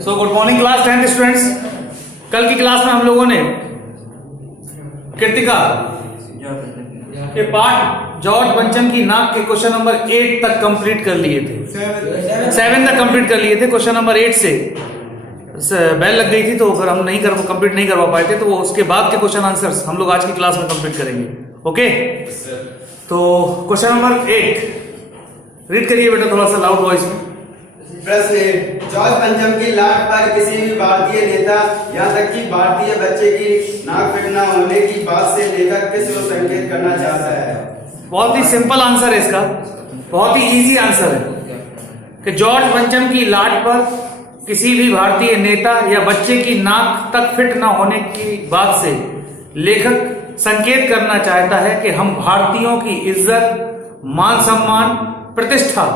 So good morning class 10th students. कल की class में हम लोगों ने कृतिका के पाठ जॉर्ज पंचम की नाक के क्वेश्चन नंबर 8 तक कंप्लीट कर लिए थे। 7 तक कंप्लीट कर लिए थे। क्वेश्चन नंबर 8 से बेल लग गई थी तो अगर हम कंप्लीट नहीं करवा पाए थे तो वो उसके बाद के क्वेश्चन आंसर्स हम लोग आज की क्लास में कंप्लीट करेंगे। ओके, तो क्वेश्चन नंबर 8 रीड करिए बेटा थोड़ा सा लाउड वॉइस में। प्रश्न है, जॉर्ज पंचम की लाट पर किसी भी भारतीय नेता यहाँ तक कि भारतीय बच्चे की नाक फिट न होने की बात से लेखक किस ओर संकेत करना चाहता है? बहुत ही सिंपल आंसर है इसका, बहुत ही इजी आंसर है कि जॉर्ज पंचम की लाट पर किसी भी भारतीय नेता या बच्चे की नाक तक फिट न होने की बात से लेखक संकेत करना चाहता है कि हम भारतीयों की इज्जत, मान सम्मान, प्रतिष्ठा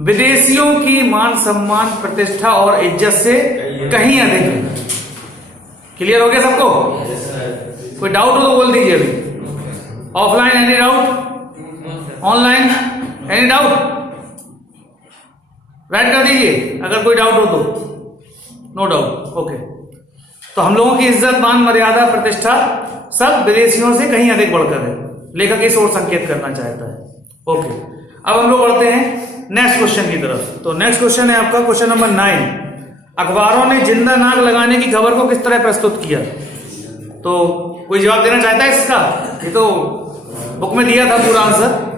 विदेशियों की मान सम्मान, प्रतिष्ठा और इज्जत से कहीं अधिक है। क्लियर हो गया सबको? कोई डाउट हो तो बोल दीजिए अभी। Offline any doubt? Online any doubt? Write कर दीजिए अगर कोई डाउट हो तो। No doubt, okay. तो हम लोगों की इज्जत, मान, मर्यादा, प्रतिष्ठा सब विदेशियों से कहीं अधिक बढ़कर है। लेखक इस ओर संकेत करना चाहता है। ओके, अब हम लोग बढ़ते हैं नेक्स्ट क्वेश्चन की तरफ। तो नेक्स्ट क्वेश्चन है आपका क्वेश्चन नंबर 9। अखबारों ने जिंदा नाक लगाने की खबर को किस तरह प्रस्तुत किया? तो कोई जवाब देना चाहता है इसका? ये तो बुक में दिया था पूरा आंसर।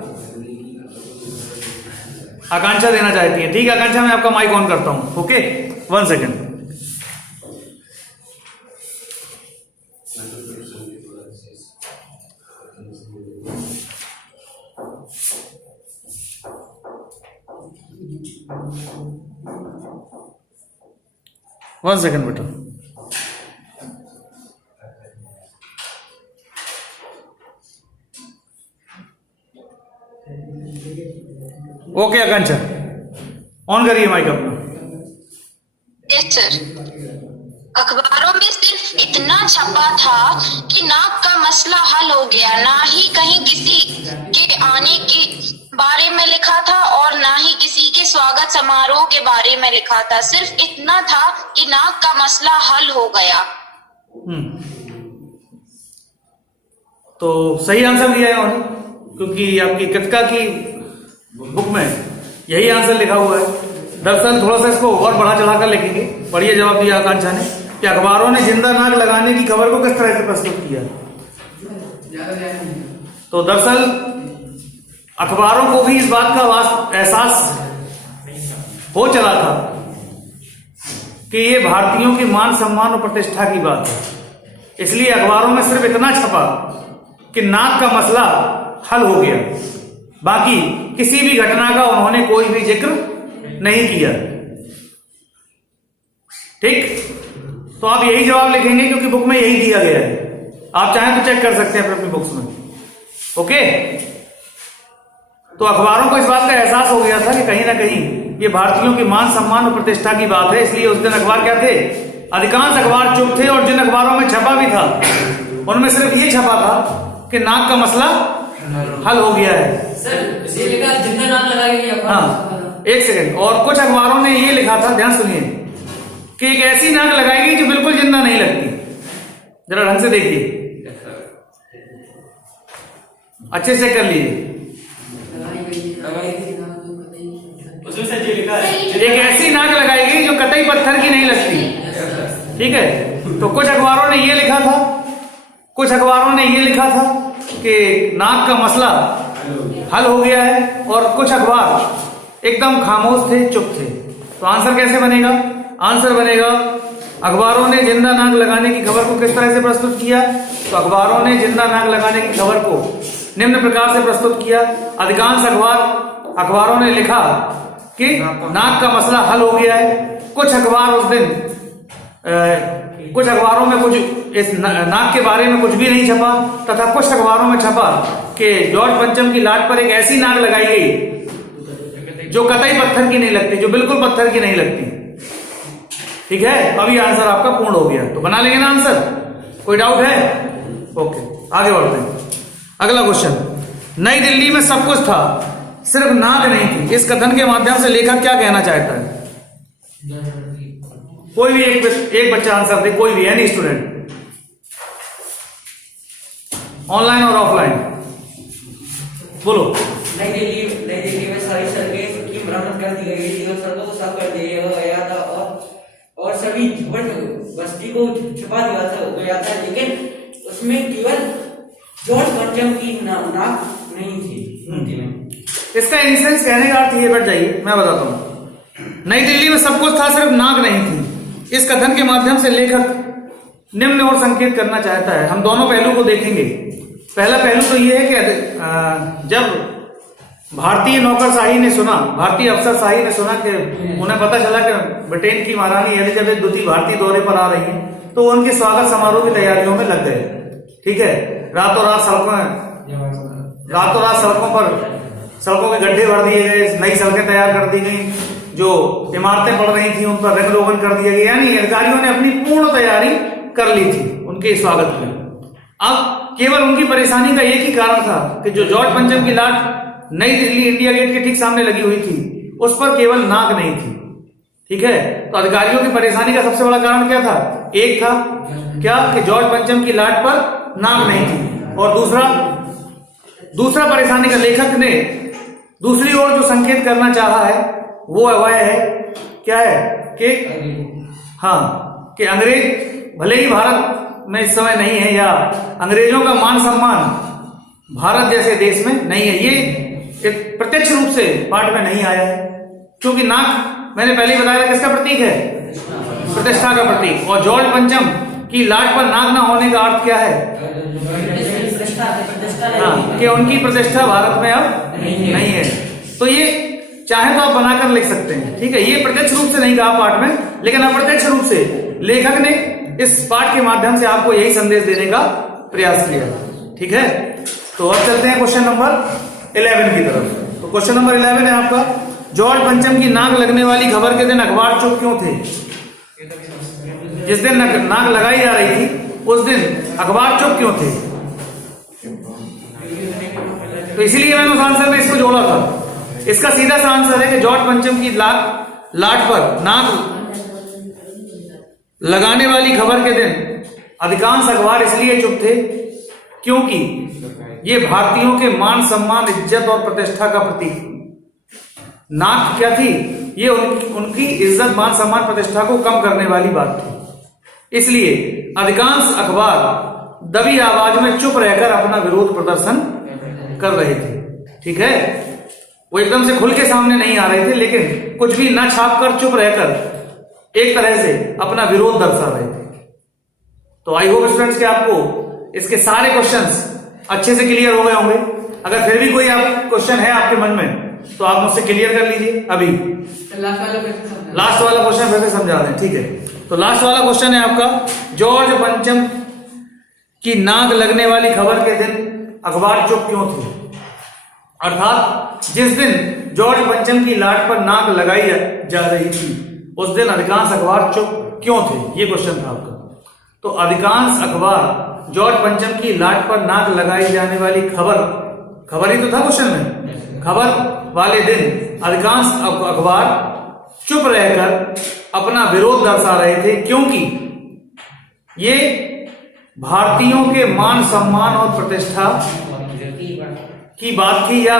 आकांक्षा देना चाहती है। ठीक है आकांक्षा, मैं आपका माइक ऑन करता हूं। Okay, 1 second. वन सेकेंड बेटा। ओके आकांक्षा, ऑन करिए माइक अपना। Yes sir. अखबारों में सिर्फ इतना छपा था कि नाक का मसला हल हो गया, ना ही कहीं किसी के आने के बारे में लिखा था और ना ही किसी के स्वागत समारोह के बारे में लिखा था। सिर्फ इतना था कि नाक का मसला हल हो गया। तो सही आंसर दिया है उन्होंने, क्योंकि आपकी कृतिका की बुक में यही आंसर लिखा हुआ है। दरअसल थोड़ा सा इसको और बढ़ा चढ़ाकर लिखेंगे। बढ़िया जवाब दिया आकांक्षा ने कि अखबारों ने जिंदा नाक लगाने की खबर को किस तरह से प्रस्तुत किया। तो दरअसल अखबारों को भी इस बात का एहसास हो चला था कि ये भारतीयों की मान सम्मान और प्रतिष्ठा की बात है। इसलिए अखबारों में सिर्फ इतना छपा कि नाक का मसला हल हो गया, बाकी किसी भी घटना का उन्होंने कोई भी जिक्र नहीं किया। ठीक, तो आप यही जवाब लिखेंगे क्योंकि बुक में यही दिया गया है। आप चाहें तो चेक कर सकते हैं अपनी बुक्स में। ओके, तो अखबारों को इस बात का एहसास हो गया था कि कहीं ना कहीं ये भारतीयों की मान सम्मान और प्रतिष्ठा की बात है। इसलिए उस दिन अखबार क्या थे? अधिकांश अखबार चुप थे और जिन अखबारों में छपा भी था उनमें सिर्फ ये छपा था कि नाक का मसला हल हो गया है। सर इसे लिखा जिंदा नाक लगाएंगे। हाँ, एक सेकंड। और कुछ अखबारों ने ये लिखा था, ध्यान सुनिए, कि एक ऐसी नाक लगाएगी जो बिल्कुल जिंदा नहीं लगती। जरा ढंग से देखिए, अच्छे से कर लीजिए। एक ऐसी नाक लगाएगी जो कतई पत्थर की नहीं लगती। ठीक है, तो कुछ अखबारों ने ये लिखा था, कुछ अखबारों ने ये लिखा था कि नाक का मसला हल हो गया है, और कुछ अखबार एकदम खामोश थे, चुप थे। तो आंसर कैसे बनेगा? आंसर बनेगा अखबारों ने जिंदा नाक लगाने की खबर को किस तरह से प्रस्तुत किया? तो अखबारों ने जिंदा नाक लगाने की खबर को निम्न प्रकार से प्रस्तुत किया। अधिकांश अखबारों ने लिखा कि नाक का मसला हल हो गया है। कुछ अखबार उस दिन कुछ अखबारों में कुछ इस नाक के बारे में कुछ भी नहीं छपा, तथा कुछ अखबारों में छपा कि जॉर्ज पंचम की लाट पर एक ऐसी नाक लगाई गई जो कतई पत्थर की नहीं लगती, जो बिल्कुल पत्थर की नहीं लगती। ठीक है, अभी आंसर आपका पूर्ण हो गया। तो बना लेंगे ना आंसर? कोई डाउट है? ओके, आगे बढ़ते हैं। अगला क्वेश्चन, नई दिल्ली में सब कुछ था, सिर्फ नाक नहीं थी। इस कथन के माध्यम से लेखक क्या कहना चाहता है? कोई भी एक बच्चा आंसर दे, कोई भी, एनी स्टूडेंट, ऑनलाइन और ऑफलाइन, बोलो। नई दिल्ली में सारी सड़कें की मरम्मत कर दी गई थी और सड़कों को साफ कर दिया गया था और सभी बस्ती को छुपा दिया गया था, लेकिन उसमें केवल जॉर्ज पंचम की नाक नहीं थी मूर्ति में। इसका इंसेंस कहने का अर्थ ये, बैठ जाइए मैं बताता हूं। नई दिल्ली में सब कुछ था, सिर्फ नाक नहीं थी। इस कथन के माध्यम से लेखक निम्न और संकेत करना चाहता है। हम दोनों पहलू को देखेंगे। पहला पहलू तो ये है कि जब भारतीय नौकरशाही ने सुना, भारतीय अफसरशाही ने सुना कि उन्हें पता चला कि ब्रिटेन की महारानी एलिजाबेथ द्वितीय भारतीय दौरे पर आ रही हैं, तो उनके स्वागत समारोह की तैयारियों में लग गए। ठीक है, रातों रात सड़कों पर सड़कों के गड्ढे भर दिए गए, नई सड़कें तैयार कर दी गई, जो इमारतें पड़ रही थी उन पर रंग रोगन कर दिया गया, यानी अधिकारियों ने अपनी पूर्ण तैयारी कर ली थी उनके स्वागत में। अब केवल उनकी परेशानी का एक ही कारण था कि जो जॉर्ज पंचम की लाट नई दिल्ली इंडिया गेट के ठीक सामने लगी हुई थी, उस पर केवल नाक नहीं थी। ठीक है, तो अधिकारियों की परेशानी का सबसे बड़ा कारण क्या था? एक था क्या कि जॉर्ज पंचम की लाट पर नाक नहीं थी, और दूसरा परेशानी का लेखक ने दूसरी ओर जो संकेत करना चाहा है वो वह है, क्या है कि कि अंग्रेज भले ही भारत में इस समय नहीं है, या अंग्रेजों का मान सम्मान भारत जैसे देश में नहीं है, ये एक प्रत्यक्ष रूप से पाठ में नहीं आया है, क्योंकि नाक मैंने पहले ही बताया किसका प्रतीक है? प्रतिष्ठा का प्रतीक। और जॉर्ज पंचम की लाट पर नाक ना होने का अर्थ क्या है? कि उनकी प्रतिष्ठा भारत में अब नहीं है। तो ये चाहे तो आप बनाकर लिख सकते हैं। ठीक है, ये प्रत्यक्ष रूप से नहीं कहा पाठ में, लेकिन अप्रत्यक्ष रूप से लेखक ने इस पाठ के माध्यम से आपको यही संदेश देने का प्रयास किया। ठीक है, तो अब चलते हैं क्वेश्चन नंबर 11 की तरफ। तो क्वेश्चन नंबर 11 है आपका, जॉर्ज पंचम की नाक लगने वाली खबर के दिन अखबार चुप क्यों थे? जिस दिन नाक लगाई जा रही थी उस दिन अखबार चुप क्यों थे? तो इसीलिए मैंने उस आंसर में इसको जोड़ा था। इसका सीधा सा आंसर है कि जॉर्ज पंचम की लाट पर नाक लगाने वाली खबर के दिन अधिकांश अखबार इसलिए चुप थे क्योंकि ये भारतीयों के मान सम्मान, इज्जत और प्रतिष्ठा का प्रतीक। नाक क्या थी? ये उनकी इज्जत, मान सम्मान, प्रतिष्ठा को कम करने वाली बात थी। इसलिए अधिकांश अखबार दबी आवाज में चुप रहकर अपना विरोध प्रदर्शन कर रहे थे। ठीक है, वो एकदम से खुल के सामने नहीं आ रहे थे, लेकिन कुछ भी न छाप कर चुप रहकर एक तरह से अपना विरोध दर्शा रहे थे। तो आई होप स्टूडेंट्स के आपको इसके सारे क्वेश्चंस अच्छे से क्लियर हो गए होंगे। अगर फिर भी कोई क्वेश्चन है आपके मन में तो आप मुझसे क्लियर कर लीजिए अभी। लास्ट वाला क्वेश्चन फिर से समझा दें। ठीक है, तो लास्ट वाला क्वेश्चन है आपका, जॉर्ज पंचम की नाक लगने वाली खबर के दिन अखबार चुप क्यों थे? अर्थात जिस दिन जॉर्ज पंचम की लाट पर नाक लगाई जा रही थी उस दिन अधिकांश अखबार चुप क्यों थे? ये क्वेश्चन था आपका। तो अधिकांश अखबार जॉर्ज पंचम की लाट पर नाक लगाई जाने वाली खबर ही तो था क्वेश्चन में, खबर वाले दिन अधिकांश अखबार चुप रहकर अपना विरोध दर्शा रहे थे क्योंकि ये भारतीयों के मान सम्मान और प्रतिष्ठा की बात थी, या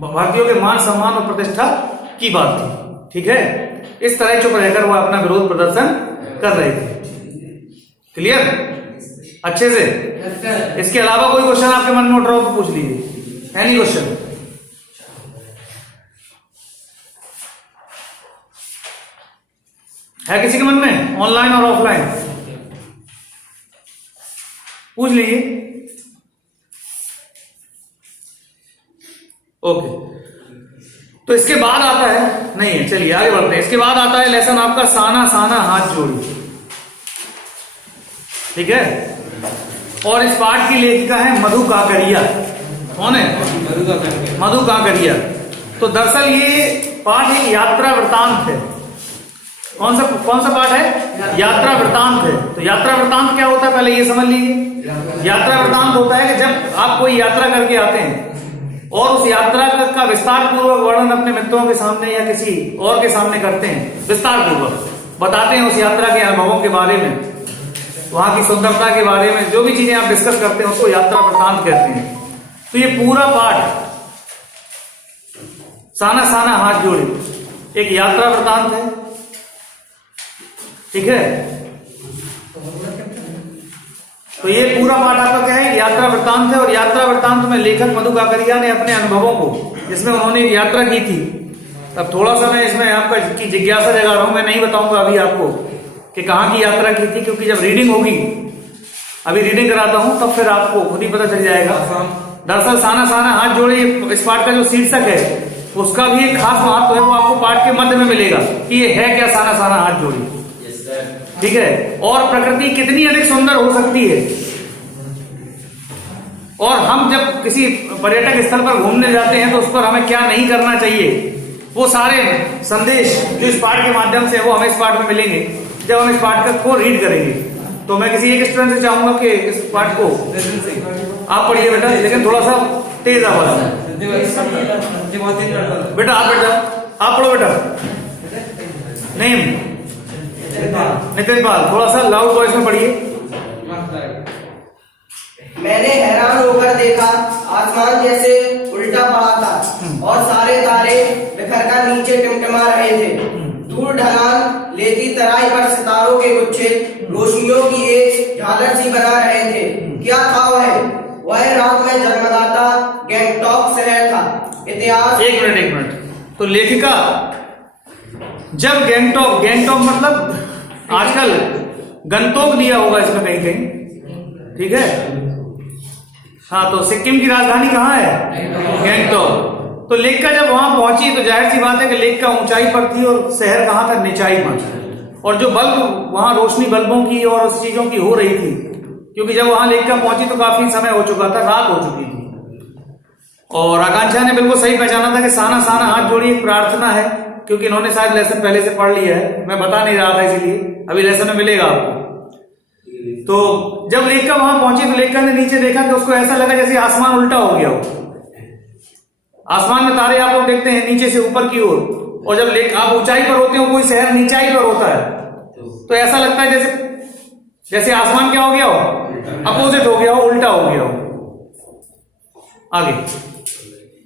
भारतीयों के मान सम्मान और प्रतिष्ठा की बात थी। ठीक है, इस तरह चुप रहकर वह अपना विरोध प्रदर्शन कर रहे थे। क्लियर अच्छे से? इसके अलावा कोई क्वेश्चन आपके मन में उठ रहा हो तो पूछ लीजिए। Any question? है किसी के मन में, ऑनलाइन और ऑफलाइन? पूछ लीजिए। ओके, तो इसके बाद आता है, नहीं है, चलिए आगे बढ़ते हैं। इसके बाद आता है लेसन आपका साना साना हाथ जोड़ी। ठीक है, और इस पाठ की लेखिका है मधु काकरिया। कौन है? मधु काकरिया। तो दरअसल ये पाठ एक यात्रा वृतांत है। कौन सा पाठ है? यात्रा वृतांत है। तो यात्रा वृतांत क्या होता है पहले ये समझ लीजिए। यात्रा वृतांत होता है कि जब आप कोई यात्रा करके आते हैं और उस यात्रा का विस्तार पूर्वक वर्णन अपने मित्रों के सामने या किसी और के सामने करते हैं, विस्तार पूर्वक बताते हैं उस यात्रा के अनुभवों के बारे में, वहां की सुंदरता के बारे में, जो भी चीजें आप डिस्कस करते हैं उसको यात्रा वृत्तांत कहते हैं। तो ये पूरा पाठ साना साना हाथ जोड़े एक यात्रा वृत्तांत है, ठीक है। तो ये पूरा पाठ आपका क्या है, यात्रा वृत्तांत है। और यात्रा वृत्तांत में लेखक मधु काकरिया ने अपने अनुभवों को, जिसमें उन्होंने एक यात्रा की थी, अब थोड़ा सा मैं इसमें आपका की जिज्ञासा जगा रहा हूं। मैं नहीं बताऊंगा अभी आपको कि कहाँ की यात्रा की थी, क्योंकि जब रीडिंग होगी, अभी रीडिंग कराता हूं तब फिर आपको खुद ही पता चल जाएगा। दरअसल साना साना हाथ जोड़े इस पाठ का जो शीर्षक है उसका भी एक खास महत्व है, वो आपको पाठ के मध्य में मिलेगा कि ये है क्या साना साना हाथ जोड़ी, ठीक है। और प्रकृति कितनी अधिक सुंदर हो सकती है, और हम जब किसी पर्यटक स्थल पर घूमने जाते हैं तो उस पर हमें क्या नहीं करना चाहिए, वो सारे संदेश जो इस पाठ के माध्यम से वो हमें इस पाठ में मिलेंगे जब हम इस पाठ को रीड करेंगे। तो मैं किसी एक स्टूडेंट से चाहूंगा कि इस पाठ को आप पढ़िए बेटा, लेकिन थोड़ा सा तेज आवाज में। बेटा आप आप पढ़ो बेटा। नेम नितिन पाल, थोड़ा सा लाउड वॉइस में पढ़िए। मैंने हैरान होकर देखा, आसमान जैसे उल्टा पड़ा था और सारे तारे बिखर कर नीचे टिमटिमा रहे थे। दूर ढलान लेती तराई पर सितारों के गुच्छे रोशनियों की एक झालर सी बना रहे थे। क्या था वह रात में जगमगाता गैंगटॉक शहर था। इतिहास एक मिनट। तो लेखिका जब गैंगटॉक मतलब आजकल गंतोक दिया होगा इसमें कहीं कहीं, ठीक है। हाँ, तो सिक्किम की राजधानी कहाँ है, गैंगटॉक। तो लेखिका जब वहां पहुंची तो जाहिर सी बात है कि लेखिका ऊंचाई पर थी और शहर कहाँ था, निचाई पर। और जो बल्ब वहां रोशनी बल्बों की और उस चीजों की हो रही थी, क्योंकि जब वहां लेखिका पहुंची तो काफी समय हो चुका था, रात हो चुकी थी। और आकांक्षा ने बिल्कुल सही पहचाना था कि साना साना हाथ जोड़ी एक प्रार्थना है, क्योंकि इन्होंने शायद लेसन पहले से पढ़ लिया है, मैं बता नहीं रहा था, इसीलिए अभी लेसन में मिलेगा आपको। तो जब लेखिका वहां पहुंची तो लेखिका ने नीचे देखा तो उसको ऐसा लगा जैसे आसमान उल्टा हो गया हो। आसमान में तारे आप लोग देखते हैं नीचे से ऊपर की ओर, और जब आप ऊंचाई पर होते हो, कोई शहर नीचाई पर होता है, तो ऐसा लगता है जैसे आसमान क्या हो गया हो, अपोजिट हो गया हो, उल्टा हो गया हो। आगे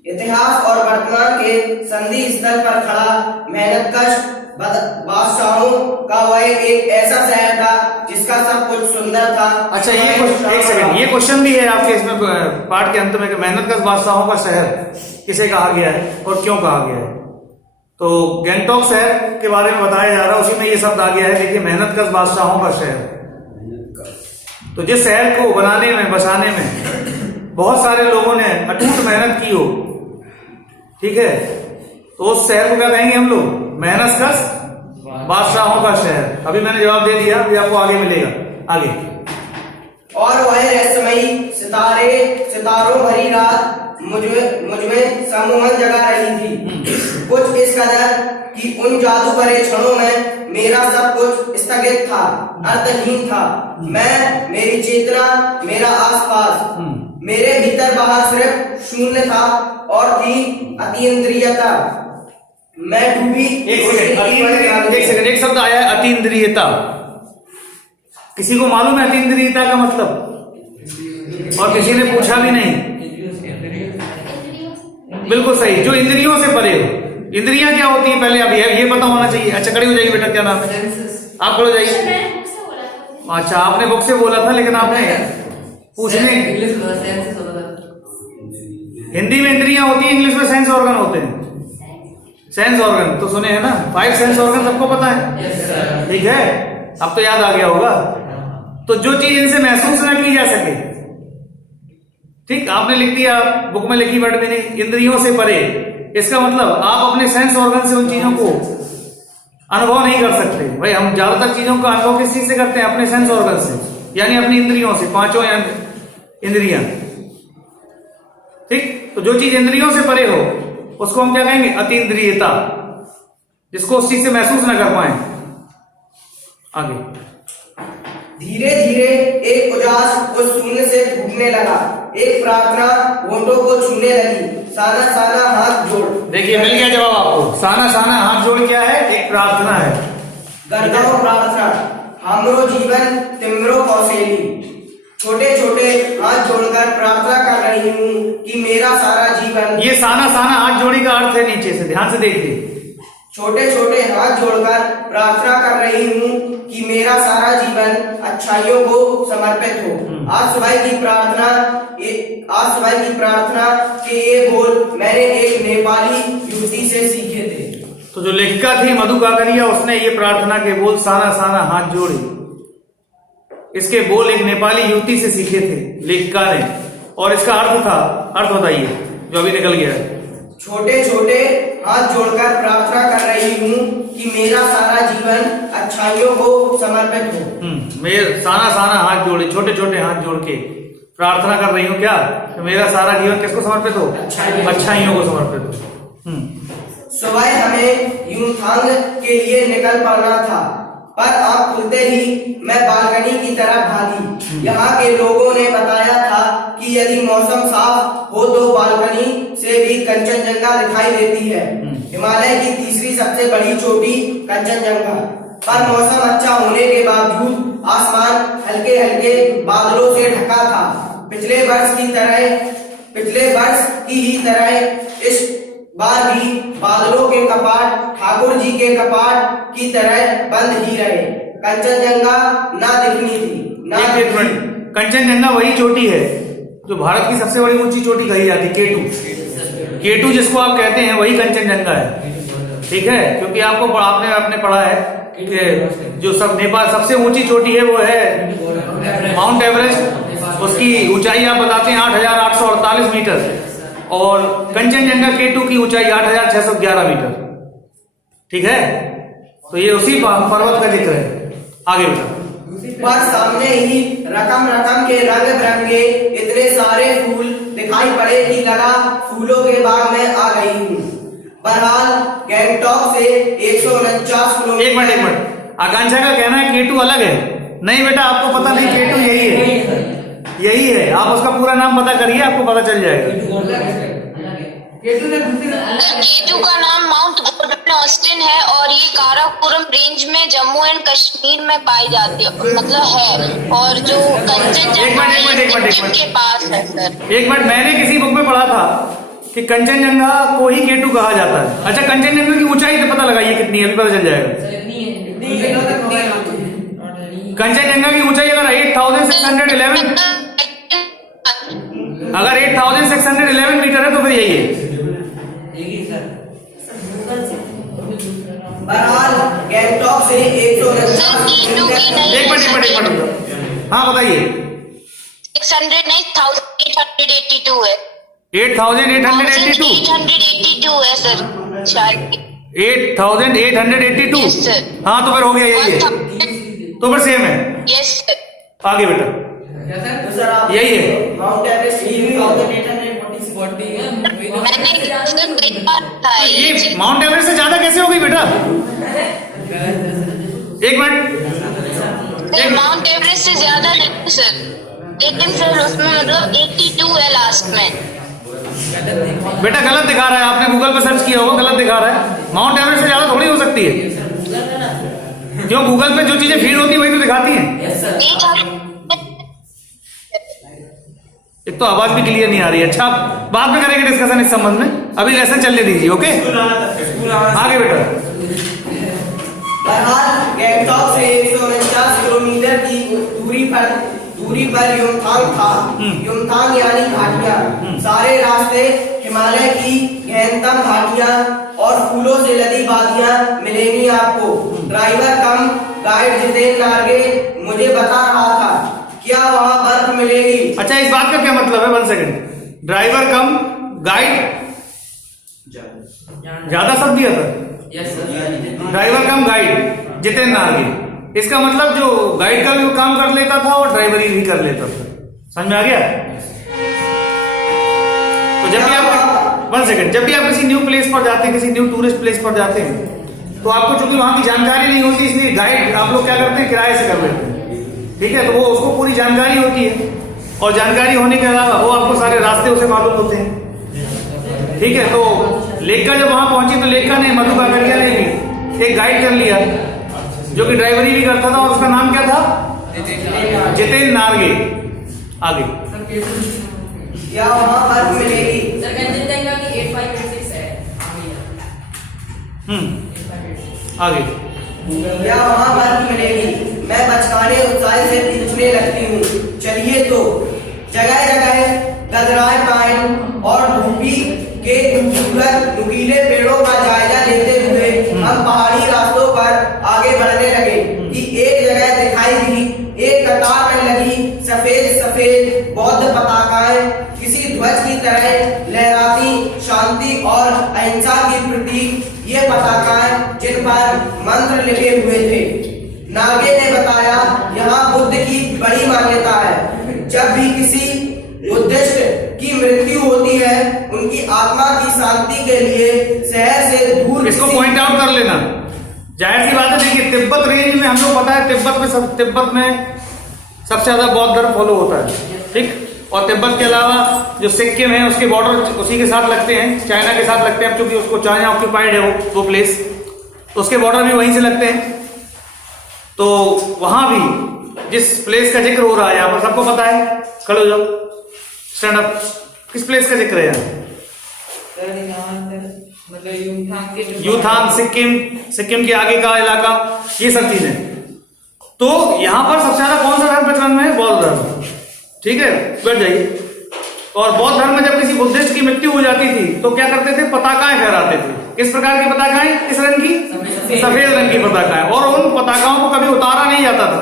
इतिहास और वर्तमान के संधि स्थल पर खड़ा मेहनतकश बादशाहों का वह एक ऐसा शहर था जिसका सब कुछ सुंदर था। अच्छा, एक सेकंड, ये क्वेश्चन भी है आपके इसमें पाठ के अंत में कि मेहनतकश बादशाहों का शहर किसे कहा गया है और क्यों कहा गया है। तो गैंगटॉक शहर के बारे में बताया जा रहा है, उसी में ये शब्द आ गया है। देखिए, मेहनतकश बादशाहों का शहर, तो जिस शहर को बनाने में, बसाने में बहुत सारे लोगों ने अटूट मेहनत की हो, ठीक है, तो उस शहर को क्या कहेंगे हम लोग, मेहनतकश बादशाहों का शहर। अभी मैंने जवाब दे दिया, अभी आपको आगे मिलेगा। आगे, और वह रहस्यमयी सितारों भरी रात मुझमें सम्मोहन जगा रही थी। कुछ इस कदर कि उन जादू भरे क्षणों में मेरा सब कुछ स्थगित था, अर्थहीन था। मैं, मेरी चेतना, मेरा आसपास, मेरे भीतर बाहर सिर्फ शून्य था और थी अतीन्द्रियता। मैं डूबी। एक सेकंड, एक शब्द आया है, अतीन्द्रियता। किसी को मालूम है अतीन्द्रियता का मतलब? और किसी ने पूछा भी नहीं। बिल्कुल सही, जो इंद्रियों से परे हो। इंद्रियां क्या होती है पहले अभी ये पता होना चाहिए। अच्छा, खड़ी हो जाइए बेटा, क्या नाम है? आप खड़े हो जाइए। अच्छा, आपने बुक से बोला था, लेकिन आपने पूछने हिंदी में इंद्रियां होती है, इंग्लिश में सेंस ऑर्गन होते हैं। सेंस ऑर्गन तो सुने हैं ना, 5 सेंस ऑर्गन सबको पता है, ठीक है, अब तो याद आ गया होगा। तो जो चीज इनसे महसूस ना की जा सके, ठीक, आपने लिख दिया बुक में, लिखी वर्ड मीनिंग इंद्रियों से परे। इसका मतलब आप अपने सेंस ऑर्गन से उन चीजों को अनुभव नहीं कर सकते। भाई, हम ज्यादातर चीजों का अनुभव किस चीज से करते हैं? अपने सेंस ऑर्गन से, यानी अपनी इंद्रियों से, 5 इंद्रियां, ठीक। तो जो चीज इंद्रियों से परे हो उसको हम क्या कहेंगे? अतीन्द्रियता, जिसको उस चीज से महसूस ना कर पाए। आगे, धीरे धीरे एक उजास उस शून्य से फूटने लगा। एक प्रार्थना होठों को छूने लगी। साना साना हाथ जोड़। देखिए मिल गया जवाब आपको। साना साना हाथ जोड़ क्या है? एक प्रार्थना है। करताओ प्रार्थना हमरो जीवन तिमरो कौशेली। छोटे छोटे हाथ जोड़कर प्रार्थना कर रही हूँ कि मेरा सारा जीवन। ये साना साना हाथ जोड़ी का अर्थ है नीचे से, ध्यान से देखिए। छोटे छोटे हाथ जोड़कर प्रार्थना कर रही हूँ कि मेरा सारा जीवन अच्छाइयों को समर्पित हो। आज सुबह की प्रार्थना के ये बोल मैंने एक नेपाली युवती से सीखे थे। तो जो लेखिका थी मधु काकड़िया, उसने ये प्रार्थना के बोल साना साना हाथ जोड़े, इसके बोल एक नेपाली युवती से सीखे थे लेखिका ने। और इसका अर्थ था, अर्थ बताइए जो अभी निकल गया है। छोटे छोटे हाथ जोड़कर प्रार्थना कर रही हूँ कि मेरा सारा जीवन अच्छाइयों को समर्पित हो। मेरे साना साना हाथ जोड़े, छोटे छोटे हाथ जोड़ के प्रार्थना कर रही हूँ क्या? तो मेरा सारा जीवन किसको समर्पित हो? अच्छाइयों को समर्पित हो। सुबह हमें यूमथांग के लिए निकल पड़ना था, पर आँख खुलते ही मैं बालकनी की तरफ भागी। यहाँ के लोगों ने बताया था कि यदि मौसम साफ हो तो बालकनी से भी कंचनजंगा दिखाई देती है, हिमालय की तीसरी सबसे बड़ी चोटी कंचनजंगा। पर मौसम अच्छा होने के बावजूद आसमान हल्के हल्के बादलों से ढका था। पिछले वर्ष की ही तरह इस बार भी बादलों के कपाट ठाकुर जी के कपाट की तरह बंद ही रहे। कंचनजंगा ना दिखनी थी ना दिखनी। कंचनजंगा वही चोटी है जो भारत की सबसे बड़ी ऊंची चोटी कही जाती है, केटू। केटू जिसको आप कहते हैं वही कंचनजंगा है, ठीक है? क्योंकि आपने पढ़ा है कि जो सब नेपाल सबसे ऊंची चोटी है वो है माउंट एवरेस्ट। उसकी ऊंचाई आप बताते हैं 8,848 मीटर और कंचनजंगा केटू की ऊंचाई 8,611 मीटर, ठीक है? तो ये उसी पर्वत का जिक्र है। आगे बढ़ो। पर सामने ही रकम रकम के रंग बिरंगे इतने सारे फूल दिखाई पड़े कि लगा फूलों के बाग में आ गई हूँ। बहरहाल गैंगटॉक से 149 किलोमीटर। एक मिनट, आकांक्षा का कहना है केटू अलग है। नहीं बेटा, आपको पता नहीं, केटू यही है, यही है। आप उसका पूरा नाम पता करिए, आपको पता चल जाएगा। केटू का नाम माउंट गॉर्डन ऑस्टिन है और ये काराकोरम रेंज में जम्मू एंड कश्मीर में पाई जाती है, मतलब है। और जो कंचनजंगा के पास है सर। एक मिनट, मैंने किसी बुक में पढ़ा था कि कंचनजंगा को ही केटू कहा जाता है। अच्छा, कंचनजंगा की ऊंचाई तो पता लगाइए कितनी है, पता चल जाएगा। कंचनजंगा की ऊंचाई अगर 8,611 मीटर है तो फिर यही है। बहरहाल गैंगटॉक से 149। एक मिनट, हाँ बताइए। 600 नहीं, 1882 है। 8,882 है सर शायद। 8,882। Yes, sir. हाँ तो फिर हो गया, यही है, तो फिर सेम है। Yes sir. आगे बेटा, तो सर आप यही है। माउंट एवरेस्ट ये माउंट एवरेस्ट से ज्यादा कैसे हो गई बेटा? एक मिनट, माउंट एवरेस्ट से ज्यादा नहीं सर, लेकिन सर उसमें मतलब 82 है लास्ट में। बेटा गलत दिखा रहा है, आपने गूगल पे सर्च किया होगा, गलत दिखा रहा है। माउंट एवरेस्ट से ज्यादा थोड़ी हो सकती है, क्यों? गूगल पे जो चीजें फीड होती है वही तो दिखाती है। एक तो आवाज भी क्लियर नहीं आ रही है। अच्छा, बाद में करेंगे डिस्कशन इस संबंध में, अभी लेसन चलने दीजिए। ओके, आगे बेटा। बहरहाल गैंगटॉक से 149 किलोमीटर की दूरी पर युमथांग था। युमथांग यानी घाटियां। सारे रास्ते हिमालय की गहनतम घाटियां और फूलों से लदी वादियां मिलेंगी आपको। ड्राइवर कम गाइड जितेंद्र नार्गे मुझे बता रहा था क्या वहाँ बर्फ मिलेगी। अच्छा, इस बात का क्या मतलब है? 1 सेकंड। ड्राइवर कम गाइड, ज्यादा शब्द दिया था। ड्राइवर कम गाइड जितेंद्र नार्गे, इसका मतलब जो गाइड का भी काम कर लेता था और ड्राइवरी भी कर लेता था। समझ में आ गया? तो जब भी आप 1 सेकंड, जब भी आप किसी न्यू प्लेस पर जाते हैं, किसी न्यू टूरिस्ट प्लेस पर जाते हैं, तो आपको चूंकि वहां की जानकारी नहीं होती, इसलिए गाइड आप लोग क्या करते हैं? किराए से कर लेते हैं, ठीक है? तो वो उसको पूरी जानकारी होती है और जानकारी होने के अलावा वो आपको सारे रास्ते उसे मालूम होते हैं। ठीक है, तो लेखा जब वहां पहुंची तो लेखा ने, मधु काकड़िया ने भी एक गाइड कर लिया जो कि ड्राइवरी भी करता था, और उसका नाम क्या था? जितेंद्र नार्गे। आगे या वहाँ बर्फ मिलेगी। सर कंचन जंगा की 8586 है। आगे या वहाँ बर्फ मिलेगी। मैं बचकाने उत्साह से पूछने लगती हूँ, चलिए तो। जगह जगह गदराए पाइन और धूपी के खूबसूरत नुकीले पेड़ों का जायजा लेते हुए हम पहाड़ी रास्तों पर आगे बढ़ने लगे कि एक जगह दिखाई दी एक कतार में लगी सफेद सफेद बौद्ध पताकाएं, किसी ध्वज की तरह लहराती, शांति और अहिंसा की प्रतीक ये पताकाएं जिन पर मंत्र लिखे हुए थे। नागे ने बताया, यहाँ बुद्ध की बड़ी मान्यता है। जब भी किसी बुद्धिस्ट की मृत्यु होती है, उनकी आत्मा की शांति के लिए शहर से दूर, इसको पॉइंट आउट कर लेना। जाहिर सी बात है, देखिए तिब्बत रेंज में हम लोग पता है तिब्बत में सबसे ज्यादा बौद्ध धर्म फॉलो होता है, ठीक। और तिब्बत के अलावा जो सिक्किम है उसके बॉर्डर उसी के साथ लगते हैं, चाइना के साथ लगते हैं, क्योंकि उसको चाइना ऑक्यूपाइड है वो प्लेस, तो उसके बॉर्डर भी वहीं से लगते हैं। तो वहां भी जिस प्लेस का जिक्र हो रहा है यहाँ पर सबको पता है, खड़े हो जाओ, स्टैंड अप। किस प्लेस का जिक्र है यहाँ? मतलब यूथांग, सिक्किम के आगे का इलाका, ये सब चीजें। तो यहां पर सबसे ज्यादा कौन सा धर्म प्रचलन में है? बौद्ध धर्म, ठीक है, बैठ जाइए। और बौद्ध धर्म में जब किसी बुद्धिस्ट की मृत्यु हो जाती थी तो क्या करते थे? पताकाएं फहराते थे। किस प्रकार की पताकाएं? किस रंग की? सफेद रंग की पताकाएं। और उन पताकाओं को कभी उतारा नहीं जाता था।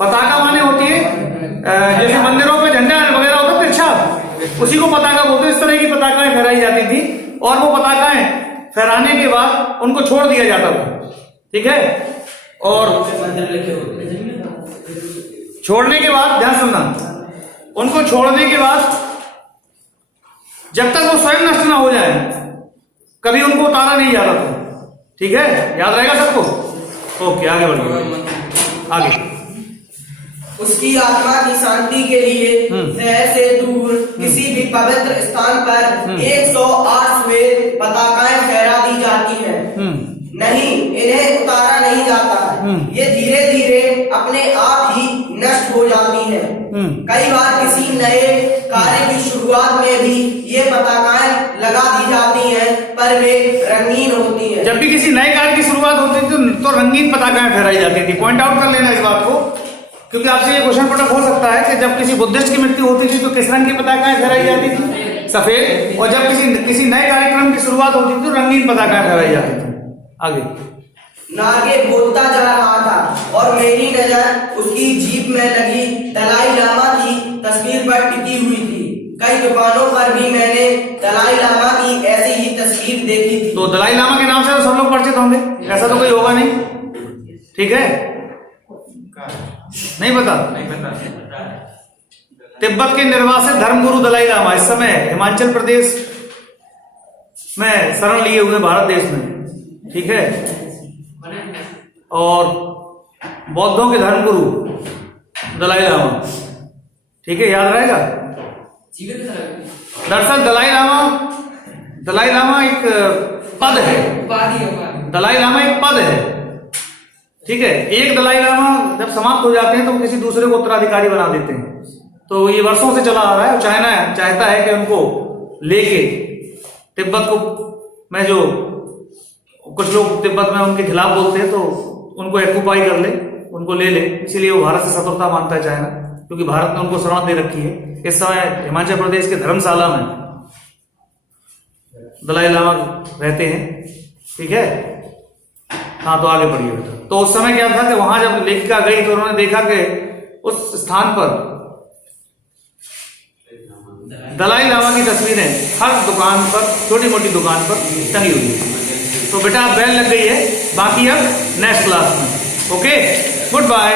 पताका माने होती है जैसे मंदिरों पे झंडा वगैरह होता है, तिरछा, उसी को पताका बोलते हैं। इस तरह की पताकाएं फहराई जाती थी, और वो पताकाएं फहराने के बाद उनको छोड़ दिया जाता था, ठीक है। और छोड़ने के बाद, ध्यान सुनना, उनको छोड़ने के बाद जब तक वो स्वयं नष्ट ना हो जाए कभी उनको उतारा नहीं जाता था, ठीक है। याद रहेगा सबको? ओके, आगे बढ़िए। आगे उसकी आत्मा की शांति के लिए शहर से दूर किसी भी पवित्र स्थान पर 108 श्वेत पताकाएं फहरा दी जाती हैं। नहीं, इन्हें उतारा नहीं जाता है। ये धीरे धीरे अपने आप ही नष्ट हो जाती हैं। कई बार किसी नए कार्य की शुरुआत में भी ये पताकाएं लगा दी जाती हैं, पर वे रंगीन होती हैं। जब भी किसी नए कार्य की शुरुआत होती थी तो रंगीन पताकाएं फहराई जाती थी। पॉइंट आउट कर लेना इस बात को, क्योंकि आपसे ये क्वेश्चन पुट अप हो सकता है कि जब किसी बुद्धिस्ट की मृत्यु होती थी तो किस रंग की पताकाएं फहराई जाती थी? सफेद। और जब किसी नए कार्यक्रम की शुरुआत होती थी तो रंगीन पताकाएं फहराई जाती थी। आगे नागे बोलता जा रहा था और मेरी नजर उसकी जीप में लगी दलाई लामा की तस्वीर पर टिकी हुई थी। कई दुकानों पर भी मैंने दलाई लामा की ऐसी ही तस्वीर देखी थी। तो दलाई लामा के नाम से तो सब लोग परिचित होंगे, ऐसा तो कोई होगा नहीं, ठीक है। नहीं पता? तिब्बत के निर्वासित धर्मगुरु दलाई लामा इस समय हिमाचल प्रदेश में शरण लिए हुए भारत देश में, ठीक है। और बौद्धों के धर्मगुरु दलाई लामा, ठीक है, याद रहेगा। दरअसल दलाई लामा एक पद है, दलाई लामा एक पद है, ठीक है। एक दलाई लामा जब समाप्त हो जाते हैं तो किसी दूसरे को उत्तराधिकारी बना देते हैं। तो ये वर्षों से चला आ रहा है, और चाइना चाहता है कि उनको लेके तिब्बत को में जो कुछ लोग तिब्बत में उनके खिलाफ बोलते हैं तो उनको एक्यूपाई कर ले, उनको ले ले। इसीलिए वो भारत से शत्रुता मानता है चाइना, क्योंकि भारत ने उनको शरण दे रखी है। इस समय हिमाचल प्रदेश के धर्मशाला में दलाई लामा रहते हैं, ठीक है। हाँ, तो आगे बढ़िए बेटा। तो उस समय क्या था कि वहां जब लेखिका गई तो उन्होंने देखा कि उस स्थान पर दलाई लामा की तस्वीरें हर दुकान पर, छोटी मोटी दुकान पर टंगी हुई है। तो बेटा अब बेल लग गई है, बाकी अब नेक्स्ट क्लास में। Okay, good bye.